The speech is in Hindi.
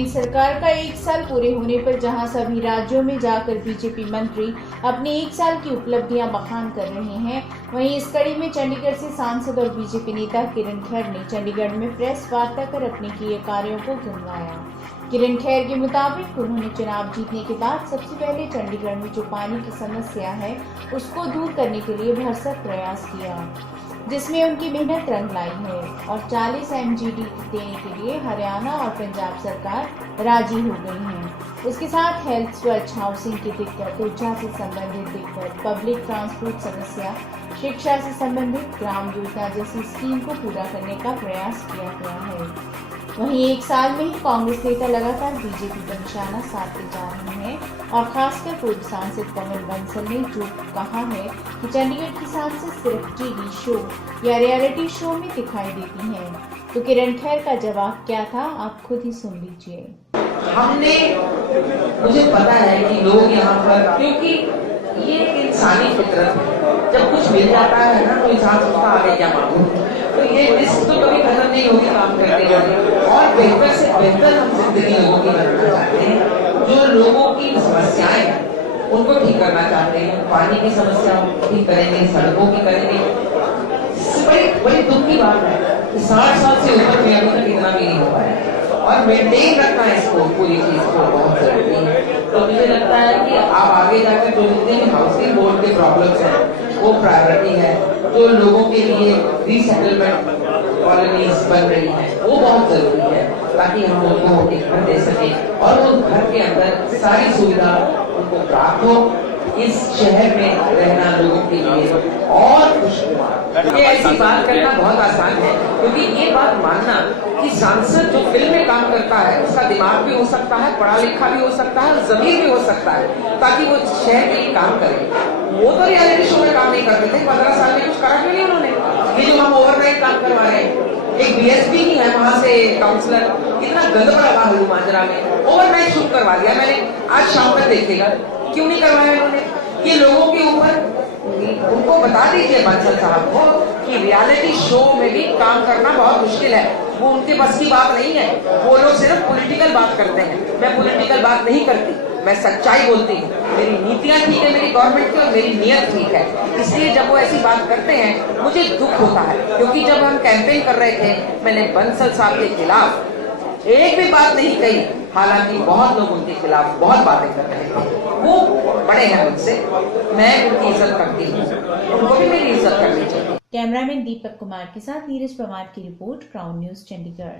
केंद्र सरकार का 1 साल पूरे होने पर जहां सभी राज्यों में जाकर बीजेपी मंत्री अपनी 1 साल की उपलब्धियां बखान कर रहे हैं, वहीं इस कड़ी में चंडीगढ़ से सांसद और बीजेपी नेता किरण खेर ने चंडीगढ़ में प्रेस वार्ता कर अपने किए कार्यों को गिनवाया। किरण खेर के मुताबिक उन्होंने चुनाव जीतने के बाद सबसे पहले चंडीगढ़ में जो पानी की समस्या है उसको दूर करने के लिए भरसक प्रयास किया, जिसमें उनकी मेहनत रंग लाई है और 40 MGD देने के लिए हरियाणा और पंजाब सरकार राजी हो गई है। उसके साथ हेल्थ, स्वच्छ, हाउसिंग की दिक्कत, ऊर्जा से संबंधित दिक्कत, पब्लिक ट्रांसपोर्ट समस्या, शिक्षा से संबंधित ग्राम योजना जैसी स्कीम को पूरा करने का प्रयास किया गया है। वहीं 1 साल में ही कांग्रेस नेता लगातार बीजेपी पर निशाना साधते जा रहे हैं और खासकर पूर्व सांसद कमल बंसल ने जो कहा है कि चंडीगढ़ की सांसद सिर्फ टीवी शो या रियलिटी शो में दिखाई देती हैं, तो किरण खेर का जवाब क्या था, आप खुद ही सुन लीजिए। मुझे पता है कि लोग यहाँ पर, क्योंकि ये इंसानी फितरत है, जब कुछ मिल जाता है ना तो इंसान सोचता आगे क्या मांगू, तो ये रिस्क तो कभी खत्म नहीं होगी काम करते करते। और बेहतर से बेहतर हम जिंदगी लोगों की करना चाहते हैं, जो लोगों की समस्याएं हैं उनको ठीक करना चाहते हैं। पानी की समस्या ठीक करेंगे, सड़कों की करेंगे। बड़ी दुख की बात है कि 60 साल से ऊपर में अभी तक इतना भी नहीं हो पाया और मेंटेन रखना इसको, पूरी चीज को बहुत जरूरी है। तो मुझे लगता है कि आप आगे जाकर जो जितने भी हाउसिंग बोर्ड के प्रॉब्लम्स हैं वो प्रायोरिटी है, जो लोगों के लिए रीसेटलमेंट कॉलोनीज बन रही हैं वो बहुत जरूरी है, ताकि हम उनको एक घर दे सकें और वो घर के अंदर सारी सुविधा उनको प्राप्त हो। इस शहर में रहना लोगों के लिए और खुशनुमा। ये ऐसी बात करना बहुत आसान है, क्योंकि ये बात मानना कि सांसद जो फिल्म में काम करता है उसका दिमाग भी हो सकता है, पढ़ा लिखा भी हो सकता है, जमीर भी हो सकता है, ताकि वो शहर के लिए काम करे। वो तो रियलिटी शो में काम नहीं करते थे, 15 साल में कुछ करा क्यों नहीं उन्होंने? ये जो हम ओवरनाइट काम करवा रहे हैं, एक BSP ही है वहां से काउंसलर, इतना गंदपा लगा हल्लू माजरा में, ओवरनाइट शूट करवा दिया मैंने, आज शाम तक देखेगा। क्यों नहीं करवाया उन्होंने? ये लोगों के ऊपर उनको बता दीजिए बंसल साहब को कि रियलिटी शो में भी काम करना बहुत मुश्किल है, वो उनके बस की बात नहीं है। वो लोग सिर्फ पॉलिटिकल बात करते हैं, मैं पॉलिटिकल बात नहीं करती, मैं सच्चाई बोलती हूँ। मेरी नीतियां ठीक है मेरी गवर्नमेंट की और मेरी नीयत ठीक है, इसलिए जब वो ऐसी बात करते हैं मुझे दुख होता है। क्योंकि जब हम कैंपेन कर रहे थे मैंने बंसल साहब के खिलाफ एक भी बात नहीं कही, हालांकि बहुत लोग उनके खिलाफ बहुत बातें कर रहे थे। वो बड़े हैं मुझसे, मैं उनकी इज्जत करती हूँ, उनको भी मेरी इज्जत करनी चाहिए। कैमरामैन दीपक कुमार के साथ नीरज पवार की रिपोर्ट, क्राउन न्यूज, चंडीगढ़।